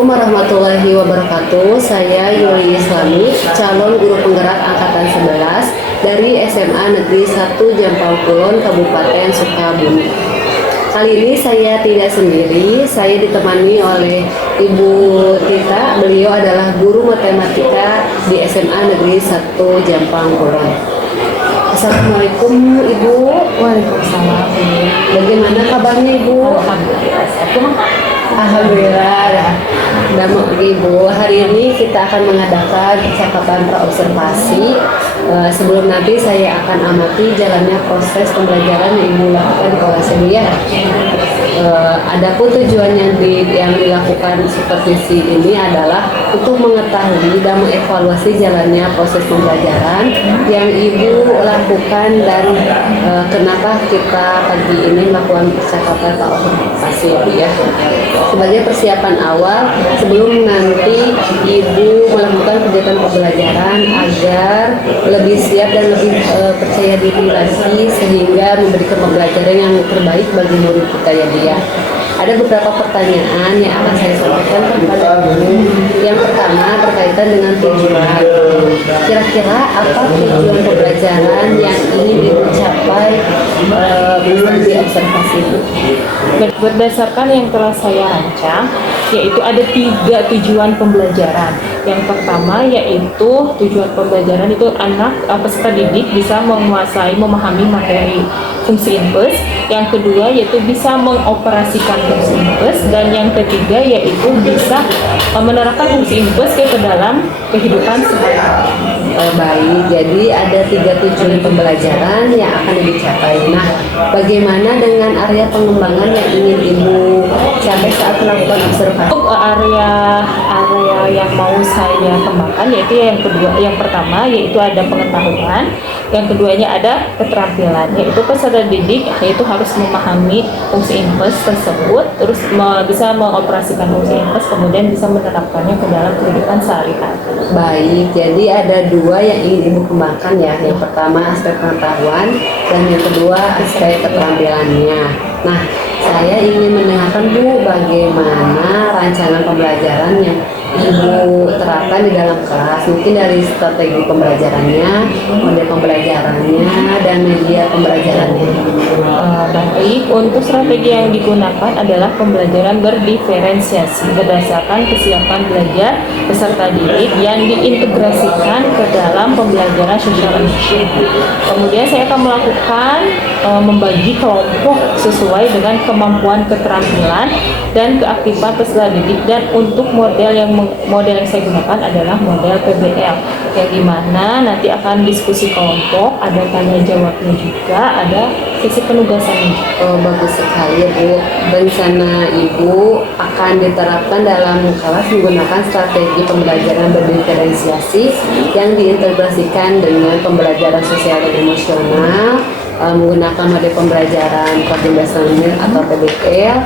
Assalamualaikum warahmatullahi wabarakatuh. Saya Yuli Islami, calon guru penggerak angkatan 11 dari SMA Negeri 1 Jampang Kulon, Kabupaten Sukabumi. Kali ini saya tidak sendiri, saya ditemani oleh Ibu Tita. Beliau adalah guru matematika di SMA Negeri 1 Jampang Kulon. Assalamualaikum Ibu. Waalaikumsalam. Bagaimana kabarnya Ibu? Alhamdulillah. Namun Ibu, hari ini kita akan mengadakan percakapan praobservasi. Sebelum nanti saya akan amati jalannya proses pembelajaran yang Ibu lakukan di kelas ini ya. Adapun tujuan yang dilakukan supervisi ini adalah untuk mengetahui dan mengevaluasi jalannya proses pembelajaran yang Ibu lakukan dan kenapa kita pagi ini melakukan percakapan praobservasi ya. Sebagai persiapan awal sebelum nanti Ibu melakukan kegiatan pembelajaran agar lebih siap dan lebih percaya diri lagi sehingga memberikan pembelajaran yang terbaik bagi murid kita ya Bu ya. Ada beberapa pertanyaan yang akan saya sampaikan kepada Ibu. Yang pertama berkaitan dengan tujuan. Kira-kira apa tujuan pembelajaran yang ingin Ibu capai di observasi itu? Berdasarkan yang telah saya rancang, yaitu ada 3 tujuan pembelajaran. Yang pertama yaitu tujuan pembelajaran itu anak peserta didik bisa menguasai, memahami materi fungsi inverse. Yang kedua yaitu bisa mengoperasikan fungsi inverse, dan yang ketiga yaitu bisa menerapkan fungsi inverse ke dalam kehidupan sehari-hari. Baik, jadi ada 3 tujuan pembelajaran yang akan dicapai. Nah, bagaimana dengan area pengembangan yang ingin Ibu capai saat melakukan observasi? Untuk area yang mau saya kembangkan yaitu yang pertama yaitu ada pengetahuan, yang keduanya ada keterampilan, yaitu peserta didik yaitu harus memahami fungsi inverse tersebut, terus bisa mengoperasikan fungsi inverse, kemudian bisa menerapkannya ke dalam kehidupan sehari-hari. Baik, jadi ada 2 yang ingin Ibu kembangkan ya. Yang pertama aspek pengetahuan dan yang kedua aspek keterampilannya. Nah, saya ingin mendengarkan Bu bagaimana rancangan pembelajaran yang Ibu terapkan di dalam kelas, mungkin dari strategi pembelajarannya, model pembelajarannya, dan media pembelajarannya. Baik, untuk strategi yang digunakan adalah pembelajaran berdiferensiasi berdasarkan kesiapan belajar peserta didik yang diintegrasikan ke dalam pembelajaran sosial emosional. Kemudian saya akan melakukan membagi kelompok sesuai dengan kemampuan, keterampilan, dan keaktifan peserta didik, dan untuk model yang saya gunakan adalah model PBL, yang dimana nanti akan diskusi kelompok, ada tanya jawabnya juga, ada sesi penugasan. Bagus sekali Bu. Rencana Ibu akan diterapkan dalam kelas menggunakan strategi pembelajaran berdiferensiasi yang diintegrasikan dengan pembelajaran sosial dan emosional, menggunakan model pembelajaran Project Learning atau PBL,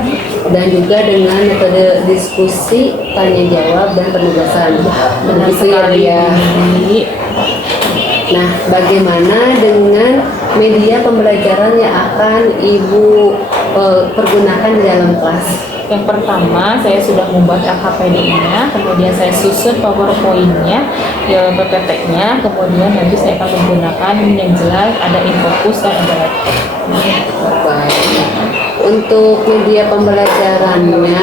dan juga dengan metode diskusi, tanya jawab, dan penugasan. Begitu ya Bu ya. Nah, bagaimana dengan media pembelajaran yang akan Ibu pergunakan di dalam kelas? Yang pertama, saya sudah membuat LKPD-nya, kemudian saya susun PowerPoint-nya, PPT-nya, kemudian nanti saya akan menggunakan yang jelas ada infocus dan ada laptop. Baik. Untuk media pembelajarannya,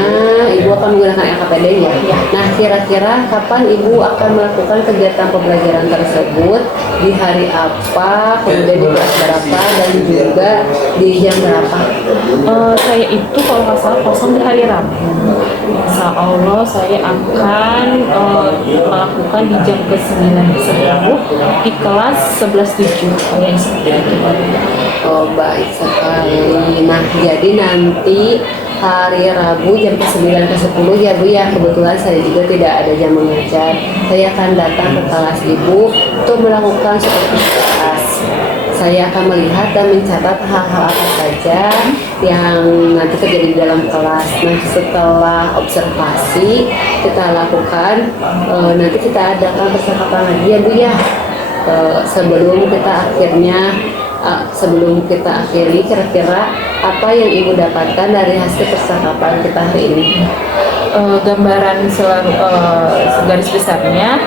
Ibu akan menggunakan LKPD ya? Ya. Nah, kira-kira kapan Ibu akan melakukan kegiatan pembelajaran tersebut? Di hari apa, kemudian di kelas berapa, dan juga di jam berapa? Saya itu kalau nggak salah kosong di hari Rabu. Insya Allah saya akan melakukan di jam ke-9 di kelas 11.7. Oh, baik sekali. Nah, jadi nanti hari Rabu jam ke-9 ke-10 ya Bu ya. Kebetulan saya juga tidak ada jam mengajar. Saya akan datang ke kelas Ibu untuk melakukan supervisi kelas. Saya akan melihat dan mencatat hal-hal apa saja yang nanti terjadi di dalam kelas. Nah, setelah observasi kita lakukan, nanti kita adakan percakapan lagi ya Bu ya. Sebelum kita akhiri, kira-kira apa yang Ibu dapatkan dari hasil percakapan kita hari ini? gambaran garis besarnya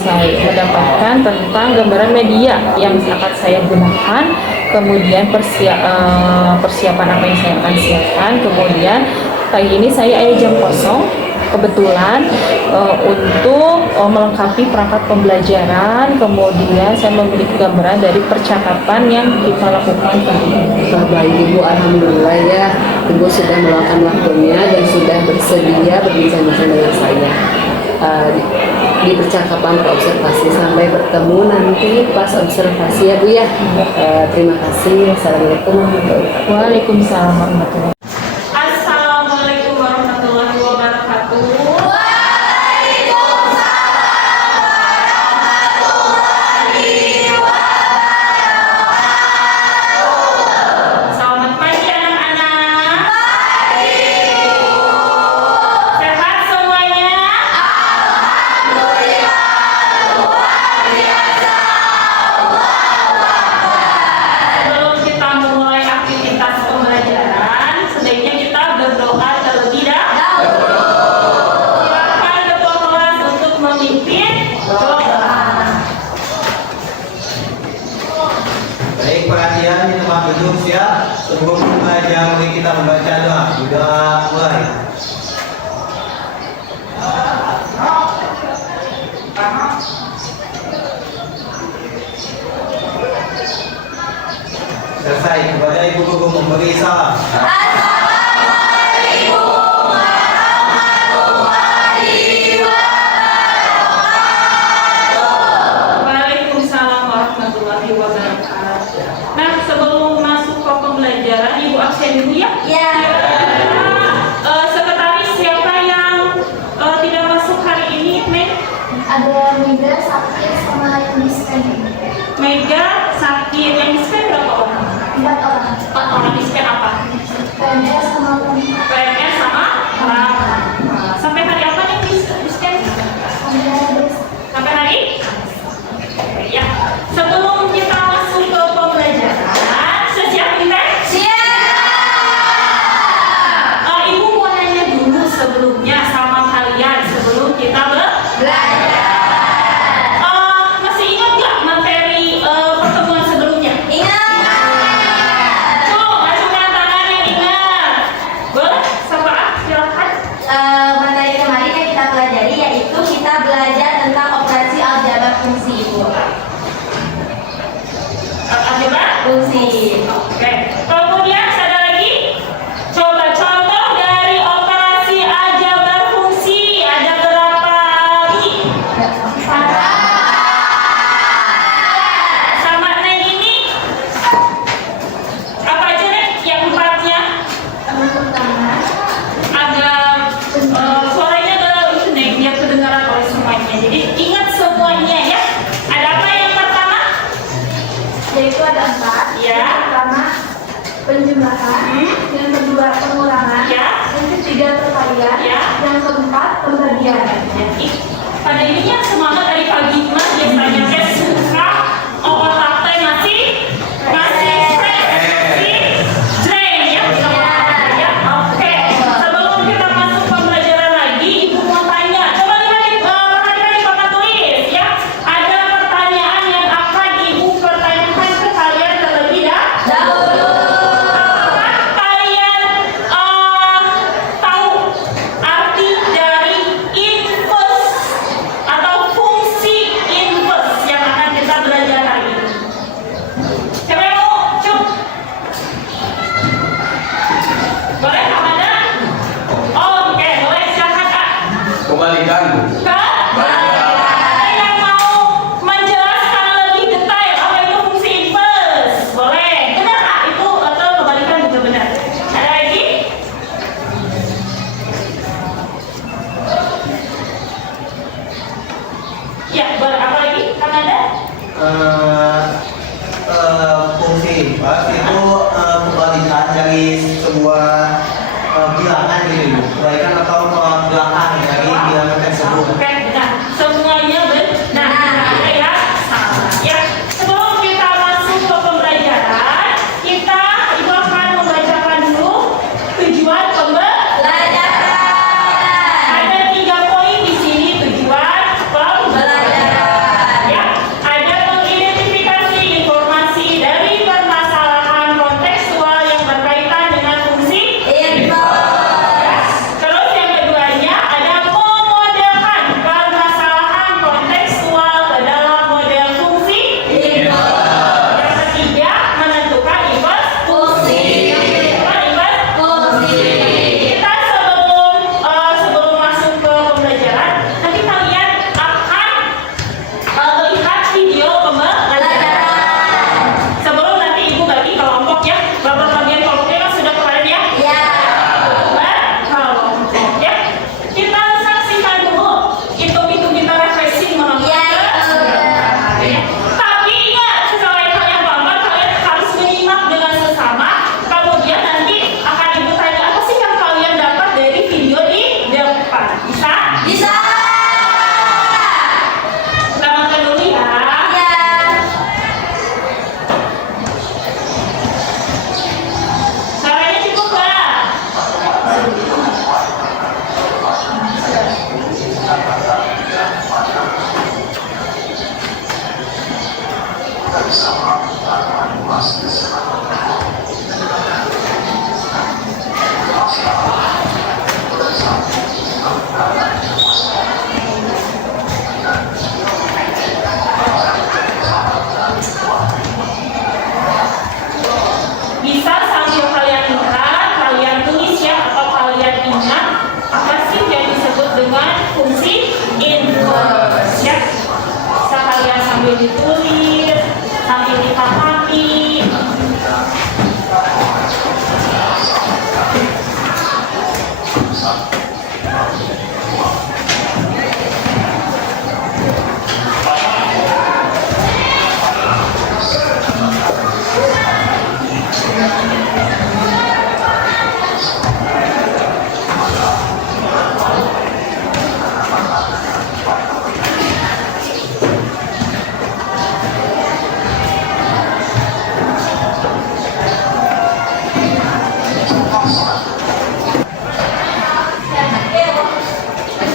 saya mendapatkan tentang gambaran media yang akan saya gunakan, kemudian persiapan apa yang saya akan siapkan, kemudian pagi ini saya ada jam kosong kebetulan untuk melengkapi perangkat pembelajaran, kemudian saya memiliki gambaran dari percakapan yang kita lakukan tadi. Baik Ibu, alhamdulillah ya, Ibu sudah meluangkan waktunya dan sudah bersedia berbincang-bincang dengan saya di percakapan observasi. Sampai bertemu nanti pas observasi ya Bu ya. Terima kasih. Assalamualaikum warahmatullahi wabarakatuh. Waalaikumsalam warahmatullahi wabarakatuh. Assalamualaikum warahmatullahi wabarakatuh. Selamat pagi anak-anak. Sehat semuanya? Sebelum kita memulai aktivitas pembelajaran, sebaiknya kita berdoa terlebih dahulu. Silakan ketua kelas untuk memimpin doa. Baik, perhatian di tempat duduk siap. Sebelum belajar, mari kita membaca doa. Doa mulai. Selesai, kepada ibu guru memberi salam. Waalaikumsalam warahmatullahi wabarakatuh. Nah, sebelum masuk ke pembelajaran, Ibu absen dulu ya. Sekretaris siapa yang tidak masuk hari ini, Meg? Ada Mega, Sakti, sama yang dispen. Mega, Sakti, yang dispen berapa orang? 4 orang. 4 orang. Dispen apa? PNS sama Unpad. PNS sama orang. Sampai hari apa nih dispen? Sampai hari? Ya. Sebelum kita masuk ke pembelajaran, siap kita? Ibu mau nanya dulu sebelumnya sama kalian sebelum kita belajar. Masih ingat nggak materi pertemuan sebelumnya? Tuh, masukkan tangan yang ingat. Boleh? Siapa? Silakan. Materi kemarin yang kita pelajari yaitu kita belajar tentang operasi aljabar fungsi, Ibu. Aljabar? Fungsi. Oke. Kemudian ada lagi? Coba contoh dari operasi aljabar fungsi. Ada berapa lagi? Sama Neng ini? Apa aja Neng? Yang empatnya? Pertama, Ada suaranya adalah itu Neng, biar kedengaran oleh semuanya. Jadi ingat semuanya ya. Ada apa yang pertama? yaitu ada 4. Ya. Yang pertama penjumlahan, yang kedua pengurangan, Ya. yang ketiga perkalian, Ya. yang keempat pembagian. Jadi pada ininya semangat dari pagi mas biasanya saya suka otak teh masih fresh, masih drain ya. Ya, oke. Sebelum kita masuk pembelajaran lagi, ibu mau tanya. Coba perhatikan di papan tulis ya. Ada pertanyaan yang akan ibu pertanyakan ke kalian terlebih dahulu. Apakah kalian tahu arti dari inverse atau fungsi inverse yang akan kita belajar hari ini? Siapa yang mau? Cuk. Boleh, Amanda? Oke, boleh. Silakan, Kak. Kembalikan. Kak? Ada yang mau menjelaskan lebih detail apa itu fungsi inverse? Boleh. Benar, Kak? Itu atau kebalikan juga benar? Ada lagi? Ya, boleh. Apa lagi? Amanda? Fungsi inverse itu kebalikan dari sebuah bilangan gitu. Kebalikan atau belakang dari bilangan tersebut. Oke, benar. Semuanya benar. Ya, sama. Ya, sebelum kita masuk ke pembelajaran, Ibu akan membacakan dulu tujuan pembelajaran. fungsi inverse. Ya, sekalian sambil ditulis, sambil dipahami.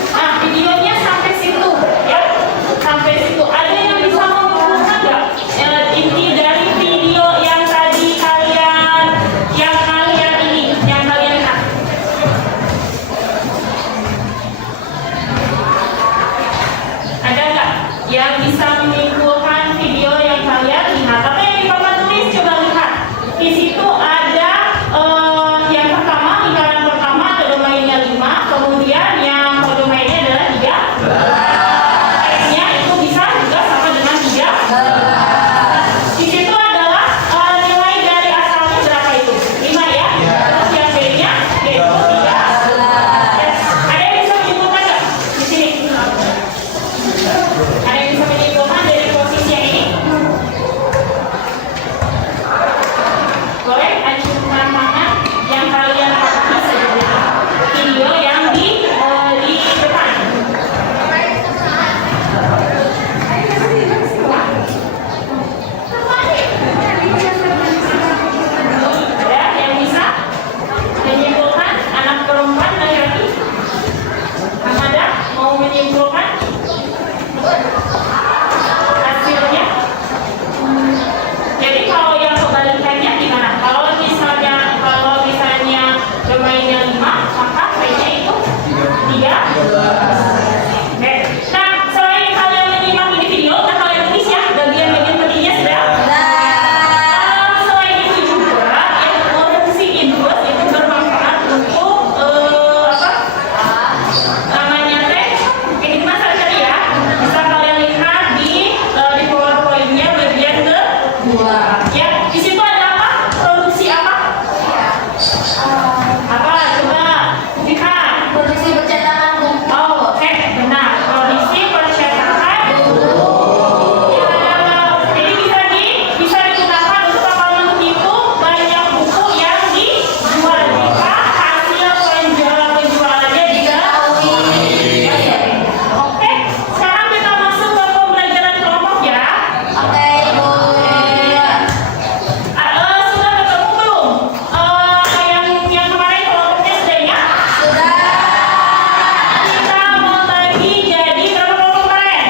Nah, videonya sampai situ, ya, sampai situ. Ada yang bisa mengumpulkan nggak inti dari video yang tadi yang kalian lihat? Ada nggak yang bisa menyimpulkan video yang kalian lihat? Apa yang di papan tulis? Coba lihat. Di situ ada yang pertama, lingkaran pertama ada domainnya 5, kemudian yang domainnya adalah 3. X-nya itu bisa juga sama dengan 3. Di situ adalah nilai dari asalnya berapa itu? 5 ya? Terus yang B-nya yaitu 3. Ada yang bisa menyimpulkan nggak? Di sini. Ada yang bisa menyimpulkan dari posisi yang ini? Boleh acungkan tangan yang kalian pahami sebenarnya video yang di depan. Ada yang bisa menyimpulkan? Anak perempuan laki-laki? Ahmada mau menyimpulkan hasilnya? Jadi kalau yang kebalikannya gimana? Kalau misalnya domainnya 5, maka V-nya itu 3. Oke. Nah, selain kalian menyimak ini video, udah kalian tulis ya bagian-bagian pentingnya sudah? Selain itu juga, yang fungsi inverse itu bermanfaat untuk namanya teh enigma saja ya. Bisa kalian lihat di PowerPoint-nya bagian kedua. Ya, di situ ada apa? Produksi apa? Apa? Coba lihat. Produksi percetakan buku. Oh, oke, benar. Produksi percetakan buku. Ya, jadi bisa digunakan untuk apa? Menghitung banyak buku yang dijual jika hasil penjualannya diketahui. Oke, sekarang kita masuk ke pembelajaran kelompok ya. Oke, Ibu. Sudah ketemu belum? Yang kemarin kelompoknya sudah ya? Sudah. Kita mau bagi jadi berapa kelompok kemarin?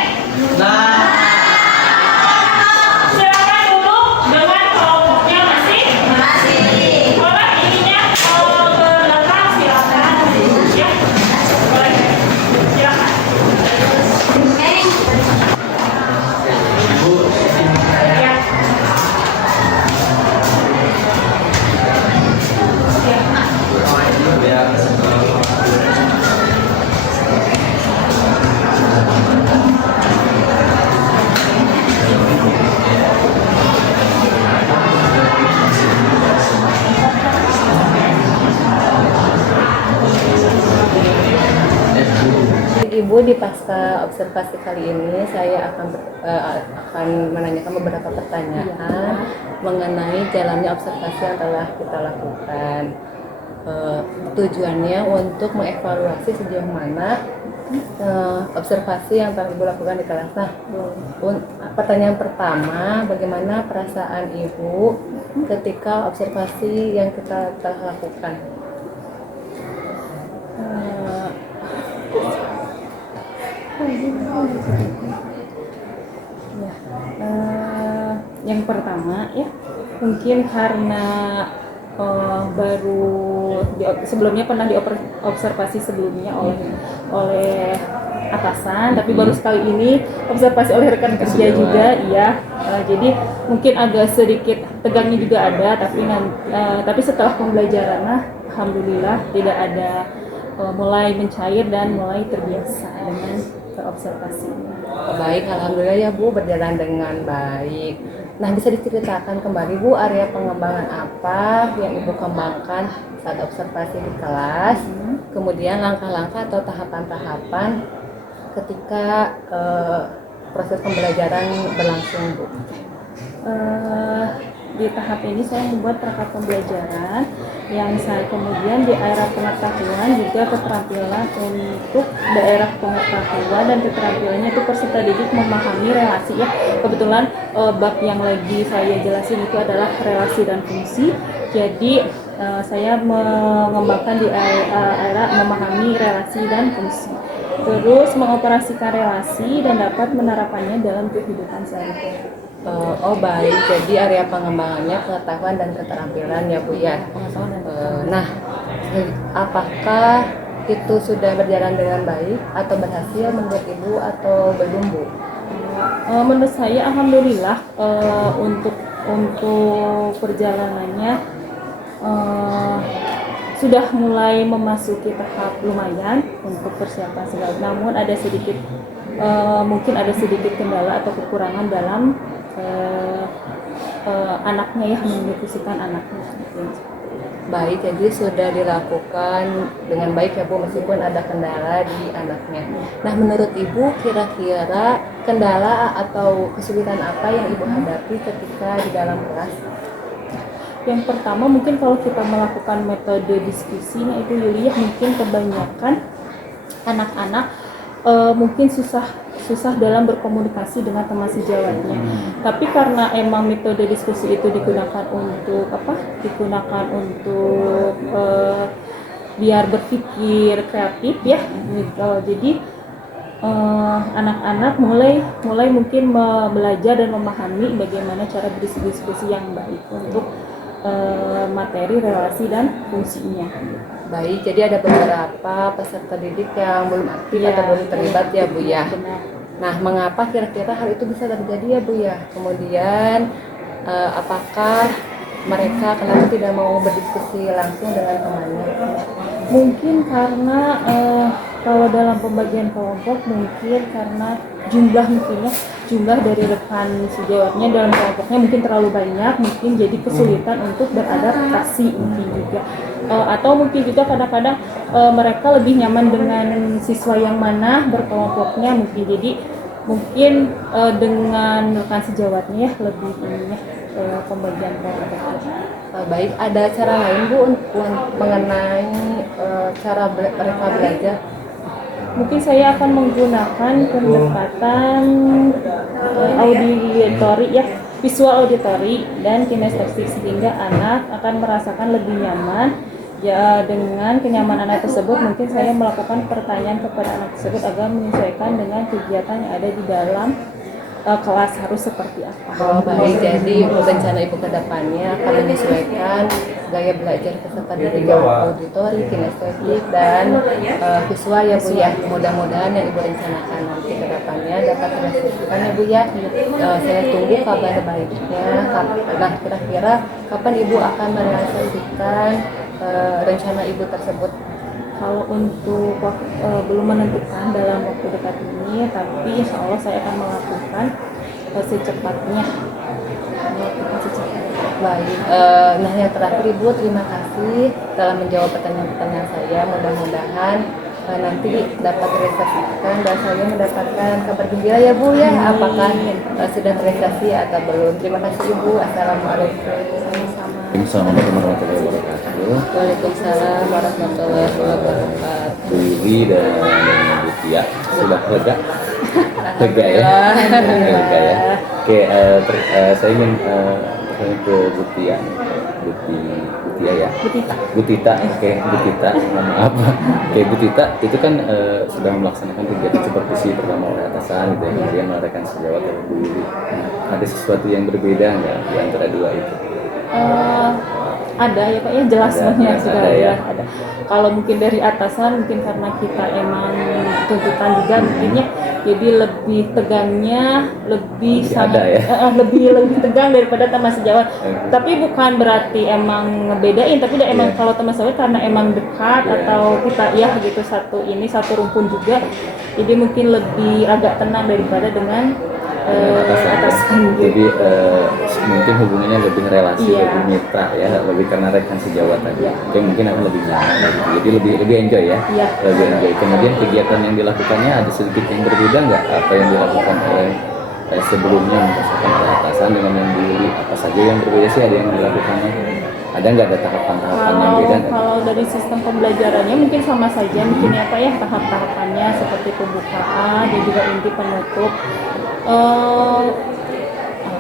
Silakan duduk dengan kelompoknya masing-masing. Boleh ininya belakang silakan. Ya, boleh. Silakan. Ya. Ibu, di pasca observasi kali ini saya akan menanyakan beberapa pertanyaan mengenai jalannya observasi yang telah kita lakukan. Tujuannya untuk mengevaluasi sejauh mana observasi yang telah Ibu lakukan di kelas. Nah, pertanyaan pertama, bagaimana perasaan Ibu ketika observasi yang kita telah lakukan? Yang pertama ya, mungkin karena baru sebelumnya pernah diobservasi sebelumnya oleh atasan, tapi baru sekali ini observasi oleh rekan kerja juga, iya. Jadi mungkin agak sedikit tegangnya juga ada, tapi setelah pembelajaran, alhamdulillah tidak ada mulai mencair dan mulai terbiasa dengan observasi. Baik, alhamdulillah ya Bu, berjalan dengan baik. Nah, bisa diceritakan kembali Bu, area pengembangan apa yang Ibu kembangkan saat observasi di kelas, kemudian langkah-langkah atau tahapan-tahapan ketika proses pembelajaran berlangsung Bu. Di tahap ini saya membuat perangkat pembelajaran yang saya kemudian di daerah pengetahuan juga keterampilan untuk daerah pengetahuan dan keterampilannya itu peserta didik memahami relasi ya. Kebetulan bab yang lagi saya jelasin itu adalah relasi dan fungsi. Jadi saya mengembangkan di area memahami relasi dan fungsi. Terus mengoperasikan relasi dan dapat menerapkannya dalam kehidupan sehari-hari. Oh baik, jadi area pengembangannya pengetahuan dan keterampilan ya Bu ya. Nah, apakah itu sudah berjalan dengan baik atau berhasil menurut Ibu atau belum Bu? Menurut saya alhamdulillah untuk perjalanannya sudah mulai memasuki tahap lumayan untuk persiapan segala. Namun ada sedikit mungkin ada sedikit kendala atau kekurangan dalam anaknya ya, mendiskusikan anaknya. Baik, jadi sudah dilakukan dengan baik ya Bu, meskipun ada kendala di anaknya. Nah, menurut Ibu kira-kira kendala atau kesulitan apa yang Ibu hadapi ketika di dalam kelas? Yang pertama mungkin kalau kita melakukan metode diskusi, nah itu Yulia mungkin kebanyakan anak-anak mungkin susah dalam berkomunikasi dengan teman sejawatnya. Tapi karena emang metode diskusi itu digunakan untuk biar berpikir kreatif ya. Jadi anak-anak mulai mungkin belajar dan memahami bagaimana cara berdiskusi yang baik untuk materi, relasi dan fungsinya. Baik, jadi ada beberapa peserta didik yang belum aktif atau belum terlibat ya Bu ya. Benar. Nah, mengapa kira-kira hal itu bisa terjadi ya Bu ya? Kemudian apakah mereka kenapa tidak mau berdiskusi langsung dengan temannya? Mungkin karena kalau dalam pembagian kelompok mungkin karena jumlah dari rekan sejawatnya dalam kelompoknya mungkin terlalu banyak, mungkin jadi kesulitan untuk beradaptasi mungkin juga. Atau mungkin juga kadang-kadang mereka lebih nyaman dengan siswa yang mana berkelompoknya, mungkin jadi mungkin dengan rekan sejawatnya ya lebih pembagian kelompok. Baik, ada cara lain Bu untuk mengenai cara mereka belajar? Mungkin saya akan menggunakan pendekatan auditori ya, visual auditori dan kinestetik sehingga anak akan merasakan lebih nyaman. Ya, dengan kenyamanan anak tersebut mungkin saya melakukan pertanyaan kepada anak tersebut agar menyesuaikan dengan kegiatan yang ada di dalam kelas harus seperti apa. Oh baik, jadi rencana Ibu ke depannya akan menyesuaikan gaya belajar peserta didik yang auditori, kinestetik, dan visual ya Bu ya. Mudah-mudahan yang Ibu rencanakan nanti ke depannya dapat direalisasikan ya Bu ya. Saya tunggu kabar baiknya. Nah, kira-kira kapan Ibu akan merealisasikan rencana Ibu tersebut? Kalau untuk belum menentukan dalam waktu dekat ini, tapi insya Allah saya akan melakukan secepatnya. Baik, nah yang terakhir Ibu, terima kasih telah menjawab pertanyaan-pertanyaan saya. Mudah-mudahan nanti dapat terrealisasikan dan saya mendapatkan kabar gembira ya Bu ya. Apakah sudah terrealisasi atau belum? Terima kasih Ibu. Assalamualaikum. Assalamualaikum warahmatullahi wabarakatuh. Waalaikumsalam warahmatullahi wabarakatuh. Bu Yuli dan Bu Tia sudah lega ya. Lega ya. Oke, saya ingin bertanya ke Bu Tia, Bu Tia ya. Bu Tita, oke Bu Tita, maaf. Oke Bu Tita, itu kan sudah melaksanakan kegiatan supervisi pertama oleh atasan, gitu ya, kemudian mengadakan sejawat oleh Bu Yuli. Ada sesuatu yang berbeda nggak di antara dua itu? Ada ya Pak ya, jelas sebenarnya sudah ada ya. ada. Kalau mungkin dari atasan mungkin karena kita emang tuntutan juga mungkinnya Jadi lebih tegangnya lebih Lebih sangat ada ya? lebih tegang daripada taman sejawat. Tapi bukan berarti emang ngebedain, tapi udah emang Iya. kalau taman sejawat karena emang dekat Iya. atau kita ya gitu satu rumpun juga. Jadi mungkin lebih agak tenang daripada dengan atasan gitu. Jadi mungkin hubungannya lebih relasi, Iya. lebih mitra ya, lebih karena rekan sejawat tadi. Iya. Oke, mungkin akan lebih nyaman gitu. Jadi lebih enjoy ya. Iya. Lebih enjoy. Kemudian kegiatan yang dilakukannya ada sedikit yang berbeda nggak? Apa yang dilakukan oleh sebelumnya misalkan oleh atasan dengan yang dulu apa saja yang berbeda sih, ada yang dilakukannya? Ada nggak ada tahapan-tahapan yang beda nggak? Kalau dari sistem pembelajarannya mungkin sama saja, mungkin apa ya tahap-tahapannya seperti pembukaan dan juga inti penutup.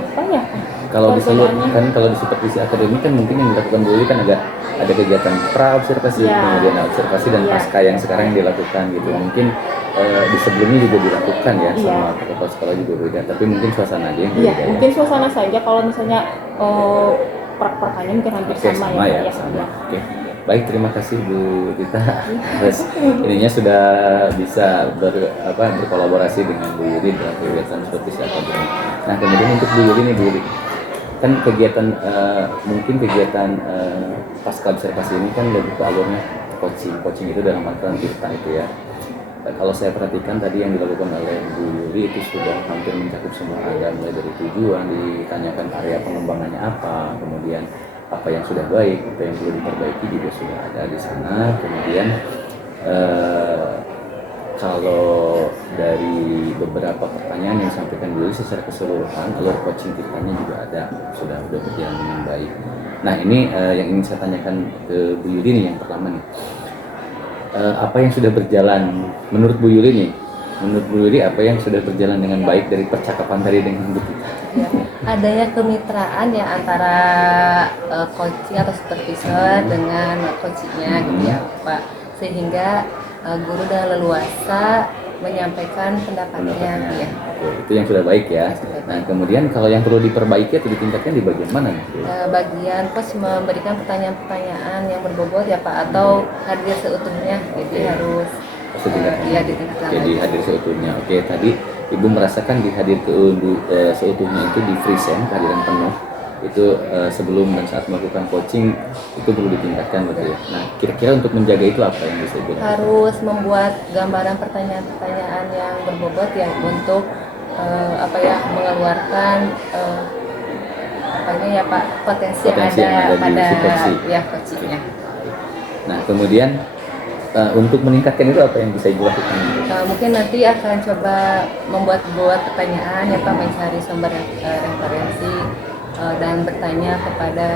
Apa ya? Kalau di seluruh perbedaannya? kan kalau di supervisi akademik kan mungkin yang dilakukan dulu kan ada kegiatan pra observasi, Ya. kemudian observasi dan Ya. pasca yang sekarang dilakukan gitu. Mungkin di sebelumnya juga dilakukan ya Iya. sama protokol sekolah juga beda, tapi mungkin suasana aja yang Iya, berbeda. mungkin suasana saja. Kalau misalnya prak-prakannya mungkin hampir Oke, sama, sama ya, ya. sama. Oke. Baik, terima kasih Bu Tita. Terus ininya sudah bisa berkolaborasi dengan Bu Yuri dalam kegiatan seperti akademik. Nah, kemudian untuk Bu Yuri nih, Bu Yuri, kan kegiatan mungkin kegiatan pasca observasi ini kan lebih ke alurnya coaching itu dalam aturan Tirta itu ya. Kalau saya perhatikan tadi yang dilakukan oleh Bu Yuri itu sudah hampir mencakup semua, ada mulai dari tujuan, ditanyakan area pengembangannya apa, kemudian apa yang sudah baik, apa yang perlu diperbaiki juga sudah ada di sana. Kemudian kalau dari beberapa pertanyaan yang disampaikan dulu secara keseluruhan, alur coaching kitanya juga ada, sudah berjalan dengan baik. Nah ini yang ingin saya tanyakan ke Bu Yuri nih, yang pertama nih, apa yang sudah berjalan menurut Bu Yuri nih? Menurut Bu Yuri apa yang sudah berjalan dengan baik dari percakapan tadi dengan Bu Tita? Ya, adanya kemitraan ya antara coaching atau supervisor dengan coachingnya gitu ya Pak, sehingga guru dan leluasa menyampaikan pendapatnya ya. Oke, itu yang sudah baik ya. Nah kemudian kalau yang perlu diperbaiki atau ditingkatkan di bagian mana nih? Bagian coach memberikan pertanyaan-pertanyaan yang berbobot ya Pak, atau hadir seutuhnya, jadi harus ya ditingkatkan. Jadi hadir seutuhnya. Oke, tadi Ibu merasakan dihadir seutuhnya itu di present, kehadiran penuh itu sebelum dan saat melakukan coaching itu perlu ditingkatkan betul ya. Nah kira-kira untuk menjaga itu apa yang bisa Ibu lakukan? Harus membuat gambaran pertanyaan-pertanyaan yang berbobot ya untuk mengeluarkan ya Pak potensi yang Potensi yang ada di pada supervisi. ya coachingnya. Nah kemudian untuk meningkatkan itu apa yang bisa Ibu lakukan? Mungkin nanti akan coba membuat pertanyaan ya Pak, mencari sumber referensi dan bertanya kepada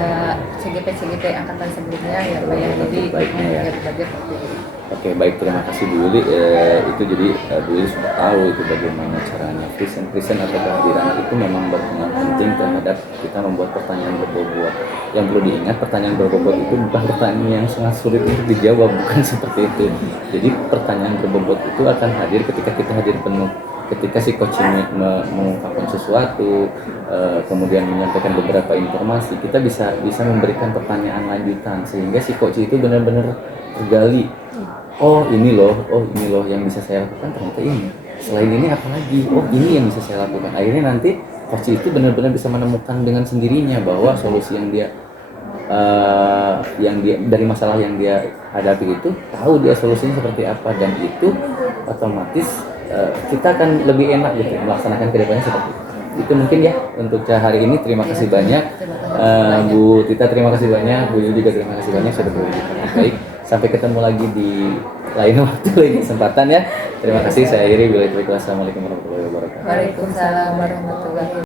CGP angkatan sebelumnya ya Pak ya. Jadi Baiknya ya. berbagai seperti itu. Oke, baik, terima kasih Bu Yuli. Itu jadi Bu Yuli sudah tahu itu bagaimana caranya present atau kehadiran itu memang berperan penting terhadap kita membuat pertanyaan berbobot. Yang perlu diingat, pertanyaan berbobot itu bukan pertanyaan yang sangat sulit untuk dijawab, bukan seperti itu. Jadi pertanyaan berbobot itu akan hadir ketika kita hadir penuh. Ketika si coach mengungkapkan sesuatu, kemudian menyampaikan beberapa informasi, kita bisa memberikan pertanyaan lanjutan sehingga si coach itu benar-benar tergali. Oh ini loh yang bisa saya lakukan ternyata ini. Selain ini apa lagi? Oh ini yang bisa saya lakukan. Akhirnya nanti coach itu benar-benar bisa menemukan dengan sendirinya bahwa solusi yang dia dari masalah yang dia hadapi itu tahu dia solusinya seperti apa, dan itu otomatis kita akan lebih enak gitu melaksanakan kedepannya seperti itu. Itu mungkin ya untuk hari ini. Terima kasih banyak Bu Tita, terima kasih banyak Bu Yu juga, terima kasih banyak sudah berbicara. Baik, sampai ketemu lagi di lain waktu, lain kesempatan ya. Terima kasih, saya Iri. Assalamualaikum warahmatullahi wabarakatuh. Waalaikumsalam warahmatullahi wabarakatuh.